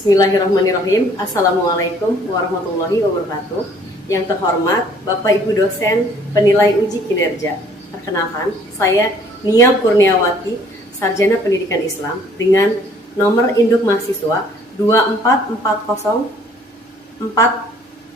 Bismillahirrahmanirrahim. Assalamualaikum warahmatullahi wabarakatuh. Yang terhormat Bapak Ibu dosen penilai uji kinerja. Perkenalkan, saya Nia Kurniawati, Sarjana Pendidikan Islam dengan nomor induk mahasiswa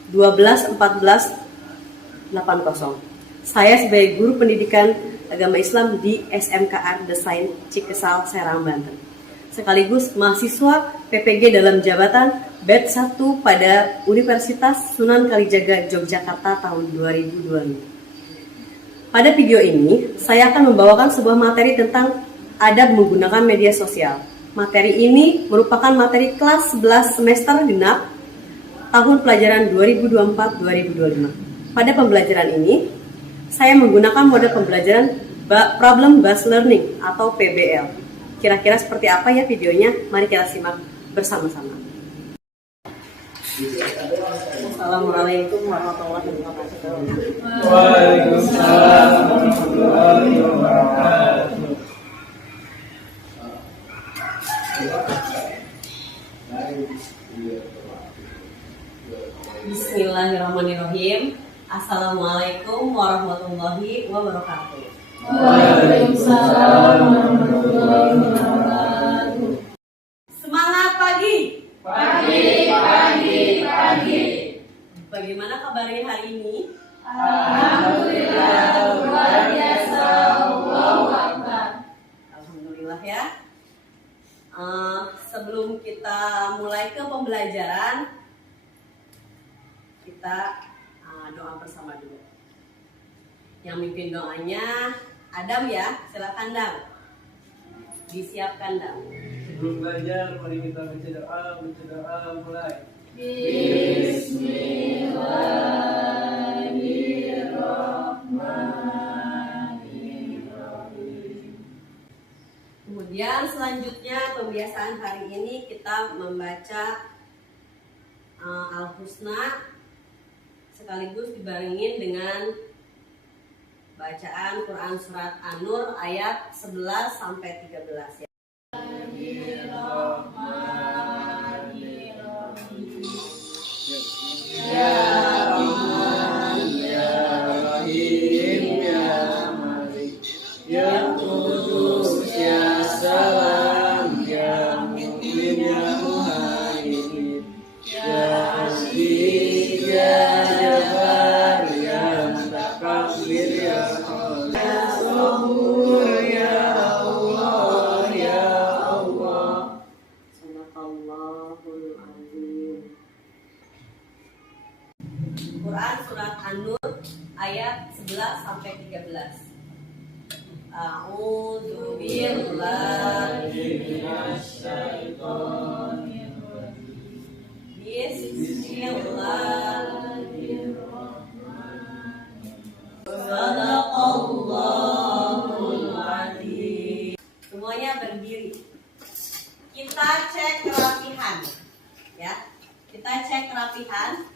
24404124121480. Saya sebagai guru pendidikan agama Islam di SMKR Desain Cikesal, Serang, Banten. Sekaligus mahasiswa PPG dalam jabatan Batch 1 pada Universitas Sunan Kalijaga, Yogyakarta tahun 2022. Pada video ini, saya akan membawakan sebuah materi tentang adab menggunakan media sosial. Materi ini merupakan materi kelas 11 semester genap tahun pelajaran 2024-2025. Pada pembelajaran ini, saya menggunakan mode pembelajaran Problem Based Learning atau PBL. Kira-kira seperti apa ya videonya? Mari kita simak bersama-sama. Assalamualaikum warahmatullahi wabarakatuh. Waalaikumsalam warahmatullahi wabarakatuh. Bismillahirrahmanirrahim. Assalamualaikum warahmatullahi wabarakatuh. Waalaikumsalam warahmatullahi wabarakatuh. Semangat pagi. Pagi. Bagaimana kabarnya hari ini? Alhamdulillah, luar biasa. Allahu Akbar. Alhamdulillah ya. Sebelum kita mulai ke pembelajaran, kita doa bersama dulu. Yang mimpin doanya Adam ya, silakan Dam. Disiapkan Dam. Sebelum belajar, mari kita baca doa mulai. Bismillahirrahmanirrahim. Kemudian selanjutnya pembiasaan hari ini kita membaca Al-Husna sekaligus dibarengin dengan bacaan Quran Surat An-Nur ayat 11 sampai 13 ya. Ya Rahman, Ya Rahim, Ya Malik, Ya Qudus, Ya Salam, Ya Mu'min, Ya Muhaimin, Ya Aziz, Ya Jabbar, Ya Mutakabbir, Ya Allah, Ya Sabur, Ya Allah, Ya Allah. Sadaqallahul azim. Quran Surat An-Nur ayat 11 sampai 13. A'udzu billahi minasyaitonir rajim. Bismillahirrahmanirrahim. Sadaqallahul azim. Semuanya berdiri. Kita cek kerapihan. Ya. Kita cek kerapihan.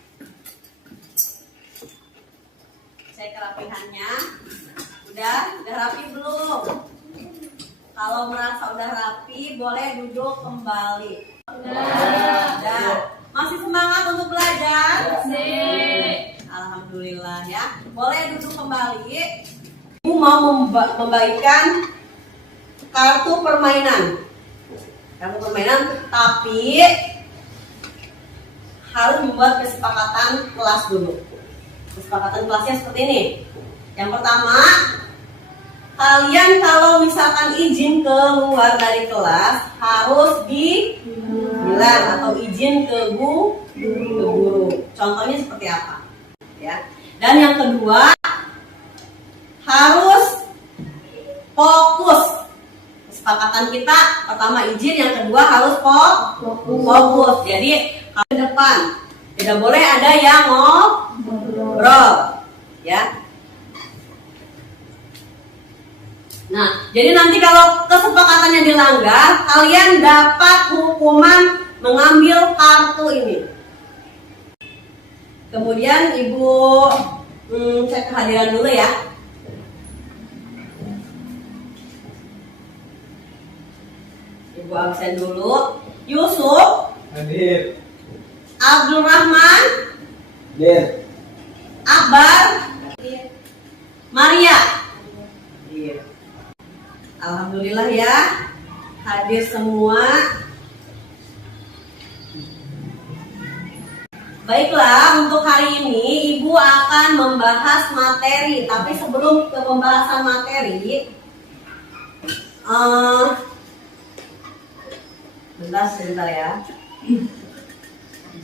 Cek kerapihannya. Udah rapi belum? Kalau merasa udah rapi, boleh duduk kembali. Udah. Masih semangat untuk belajar? Alhamdulillah ya. Boleh duduk kembali. Ibu mau membagikan kartu permainan. Tapi harus membuat kesepakatan kelas dulu. Kesepakatan kelasnya seperti ini. Yang pertama, kalian kalau misalkan izin keluar dari kelas harus bilang atau izin ke guru. Contohnya seperti apa? Ya. Dan yang kedua, harus fokus. Kesepakatan kita pertama izin, yang kedua harus fokus. Jadi ke depan tidak boleh ada yang ngobrol, ya. Nah, jadi nanti kalau kesepakatannya dilanggar, kalian dapat hukuman mengambil kartu ini. Kemudian Ibu cek kehadiran dulu ya. Ibu absen dulu. Yusuf, Hadir. Abdul Rahman, Hadir. Akbar, Maria. Iya. Alhamdulillah ya, hadir semua. Baiklah, untuk hari ini Ibu akan membahas materi. Tapi sebelum ke pembahasan materi, sebentar ya.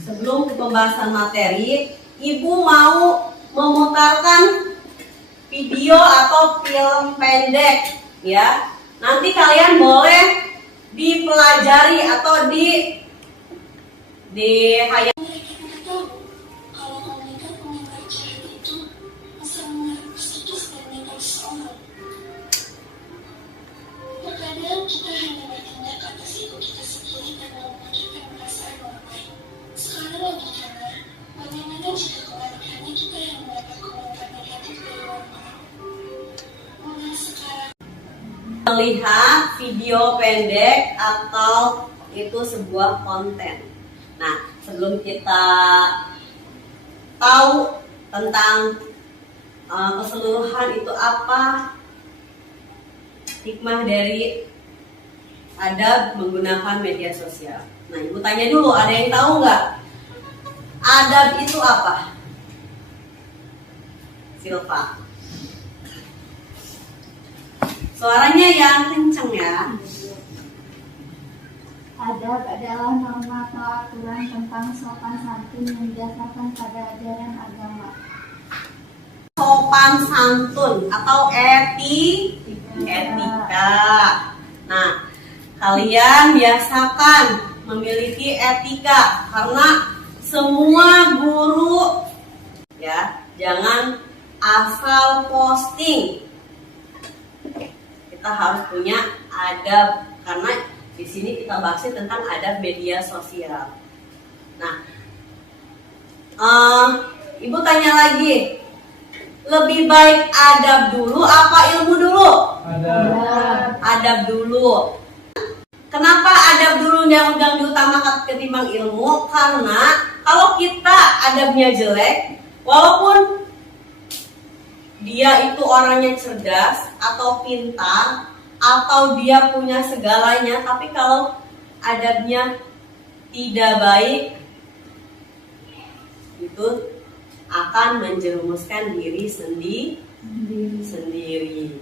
Sebelum ke pembahasan materi, Ibu mau memutarkan video atau film pendek, ya. Nanti kalian boleh dipelajari atau dihayati. Terkadang kita hanya bertindak atas ego kita sendiri dan memikirkan perasaan orang lain. Sekarang logikanya, bagaimana jika kebalikannya kita yang mendapat komentar negatif dari orang lain? Mulai sekarang, Melihat video pendek atau itu sebuah konten. Nah, sebelum kita tahu tentang keseluruhan itu apa, hikmah dari adab menggunakan media sosial. Nah, Ibu tanya dulu, ada yang tahu nggak? Adab itu apa? Silva. Suaranya yang kenceng ya. Adab adalah norma atau aturan tentang sopan santun yang didasarkan pada ajaran agama. Sopan santun atau etika. Nah, kalian biasakan memiliki etika karena semua guru ya, jangan asal posting. Kita harus punya adab karena di sini kita bahas tentang adab media sosial. Nah, Ibu tanya lagi, lebih baik adab dulu apa ilmu dulu? Adab dulu. Kenapa adab dulu yang diutamakan ketimbang ilmu? Karena kalau kita adabnya jelek, walaupun dia itu orangnya cerdas atau pintar atau dia punya segalanya, tapi kalau adabnya tidak baik, itu akan menjerumuskan diri sendiri.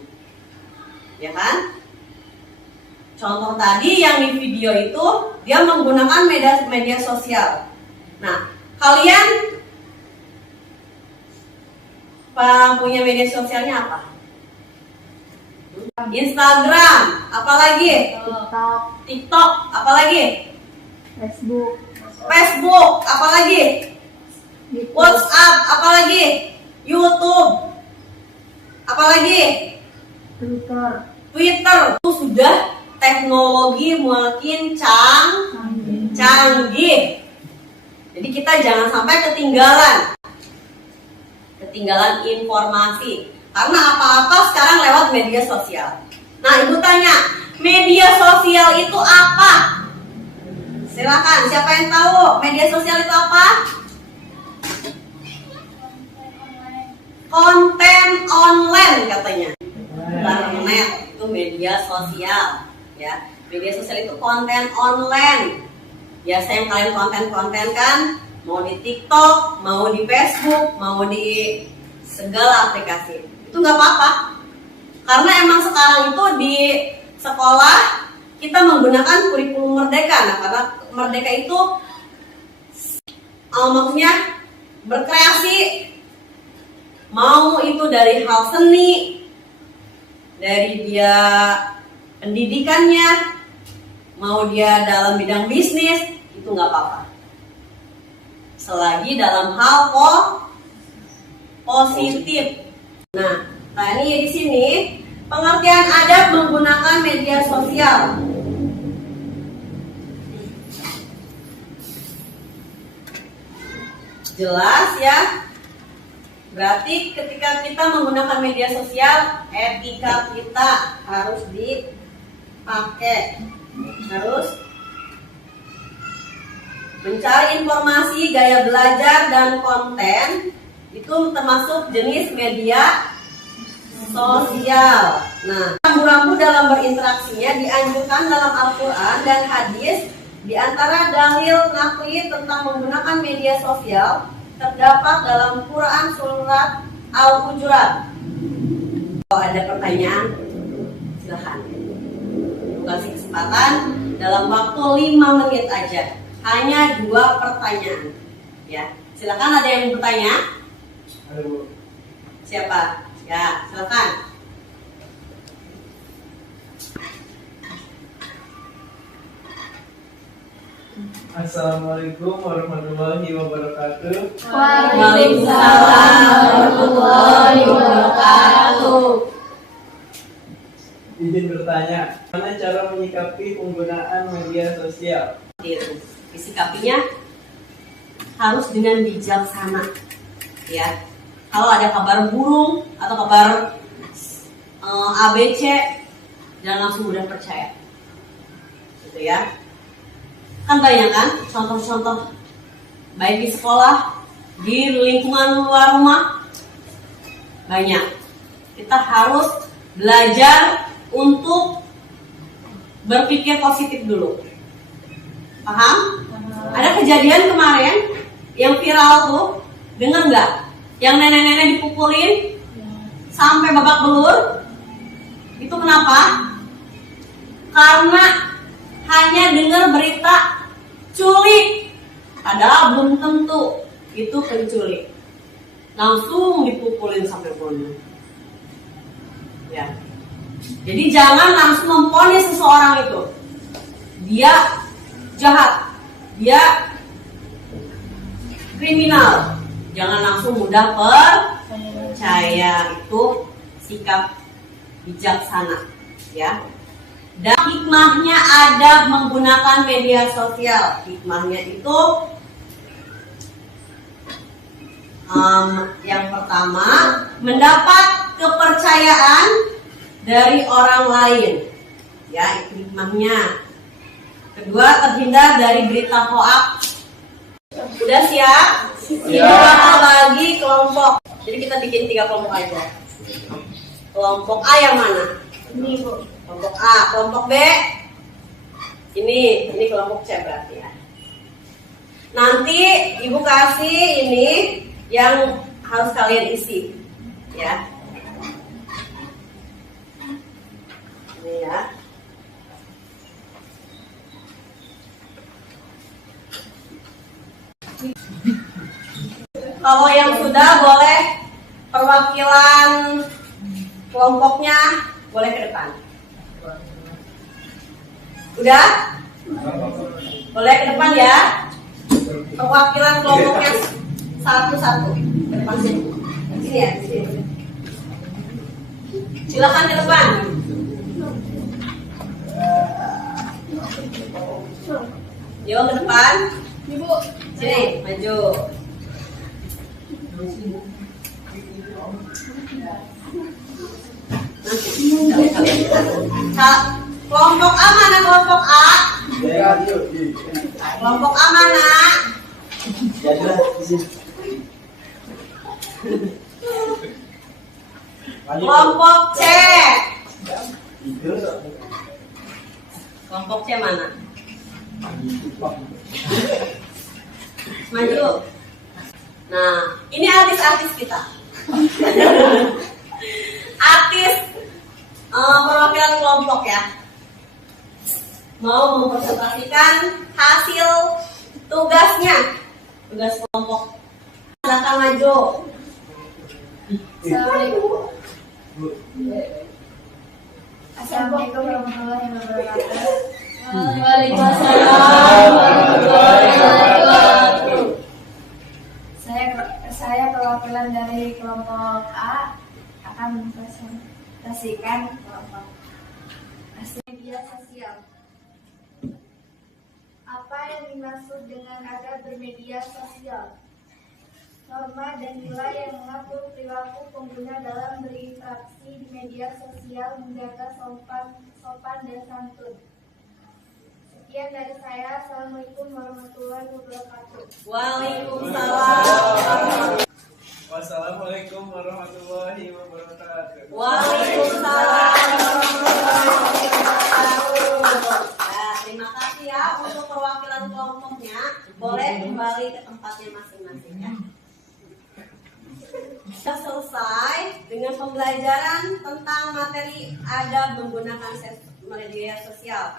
Ya kan? Contoh tadi yang di video itu dia menggunakan media sosial. Nah, kalian punya media sosialnya apa? Instagram, apalagi? TikTok, apalagi? Facebook, apalagi? WhatsApp, apalagi? YouTube, apalagi? Twitter. Itu sudah teknologi makin canggih. Jadi kita jangan sampai ketinggalan informasi. Karena apa-apa sekarang lewat media sosial. Nah, Ibu tanya, media sosial itu apa? Silakan, siapa yang tahu media sosial itu apa? Konten online katanya. Internet itu media sosial, ya. Media sosial itu konten online. Biasa yang kalian konten kan, mau di TikTok, mau di Facebook, mau di segala aplikasi. Itu nggak apa-apa. Karena emang sekarang itu di sekolah kita menggunakan kurikulum Merdeka. Nah, karena Merdeka itu maksudnya berkreasi, mau itu dari hal seni, dari dia pendidikannya, mau dia dalam bidang bisnis, itu nggak apa-apa. Selagi dalam hal positif. Nah, ini di sini pengertian adab menggunakan media sosial. Jelas ya? Berarti ketika kita menggunakan media sosial, etika kita harus dipakai, harus Mencari informasi, gaya belajar, dan konten itu termasuk jenis media sosial. Nah, rambu-rambu dalam berinteraksinya dianjurkan dalam Al-Quran dan hadis. Di antara dalil naqli tentang menggunakan media sosial terdapat dalam Quran surat Al-Hujurat. Kalau ada pertanyaan, silahkan. Kasih kesempatan dalam waktu 5 menit aja. Hanya 2 pertanyaan. Ya, silakan, ada yang bertanya? Ada Bu. Siapa? Ya, silakan. Assalamualaikum warahmatullahi wabarakatuh. Waalaikumsalam warahmatullahi wabarakatuh. Izin bertanya, bagaimana cara menyikapi penggunaan media sosial? Disikapinya harus dengan bijaksana. Ya, kalau ada kabar burung atau kabar ABC, jangan langsung mudah percaya. Gitu ya. Kan banyak kan contoh-contoh baik di sekolah, di lingkungan luar rumah, banyak. Kita harus belajar untuk berpikir positif dulu. Paham? Ada kejadian kemarin yang viral tuh, dengar nggak? Yang nenek-nenek dipukulin sampai babak belur. Itu kenapa? Karena hanya dengar berita culik, padahal belum tentu itu penculik. Langsung dipukulin sampai bunuh. Ya. Jadi jangan langsung memvonis seseorang itu dia jahat, dia kriminal. Jangan langsung mudah percaya. Itu sikap bijaksana, ya. Dan hikmahnya ada menggunakan media sosial. Hikmahnya itu yang pertama, mendapat kepercayaan dari orang lain, ya, itu hikmahnya. Kedua, terhindar dari berita hoaks. Udah siap? Ini bakal bagi kelompok. Jadi kita bikin 3 kelompok aja. Kelompok A yang mana? Ini Bu. Kelompok A. Kelompok B? Ini kelompok C berarti ya. Nanti Ibu kasih ini yang harus kalian isi, ya. Ini ya. Kalau yang sudah, boleh perwakilan kelompoknya boleh ke depan. Udah? Boleh ke depan ya. Perwakilan kelompoknya satu-satu ke depan sini. Sini ya, sini. Silakan ke depan. Yuk ke depan. Ibu. Sini, maju. Kelompok A mana? Kelompok A? Kelompok A mana? Kelompok C. Kelompok C mana? Maju. Nah, ini artis-artis kita. Artis perwakilan kelompok ya. Mau mempresentasikan hasil tugasnya, tugas kelompok. Silakan maju. Assalamualaikum warahmatullahi wabarakatuh. Waalaikumsalam warahmatullahi wabarakatuh. Saya perwakilan dari kelompok A akan mempresentasikan kelompok media sosial. Apa yang dimaksud dengan ada bermedia sosial? Norma dan nilai yang mengatur perilaku pengguna dalam berinteraksi di media sosial, menjaga sopan dan santun. Sekian dari saya. Assalamualaikum warahmatullahi wabarakatuh. Waalaikumsalam. Wassalamualaikum warahmatullahi wabarakatuh. Waalaikumsalam warahmatullahi wabarakatuh. Nah, terima kasih ya untuk perwakilan kelompoknya. Boleh kembali ke tempatnya masing-masing ya. Sudah selesai dengan pembelajaran tentang materi adab menggunakan media sosial.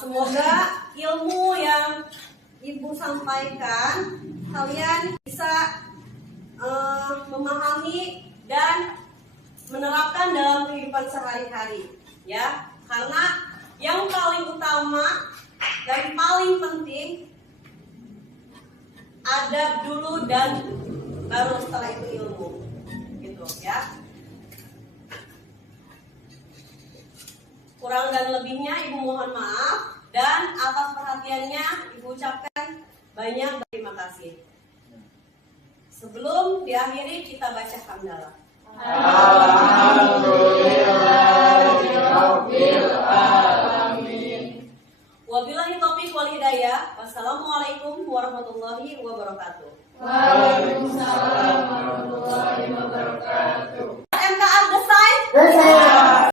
Semoga ilmu yang Ibu sampaikan kalian bisa memahami dan menerapkan dalam kehidupan sehari-hari ya, karena yang paling utama dan paling penting adab dulu dan baru setelah itu ilmu gitu ya. Kurang dan lebihnya Ibu mohon maaf, dan atas perhatiannya Ibu ucapkan banyak terima kasih. Sebelum diakhiri kita baca hamdalah. Alhamdulillahirobbilalamin. Wabillahi taufiq wal hidayah. Wassalamualaikum warahmatullahi wabarakatuh. Waalaikumsalam warahmatullahi wabarakatuh. MKR Desain.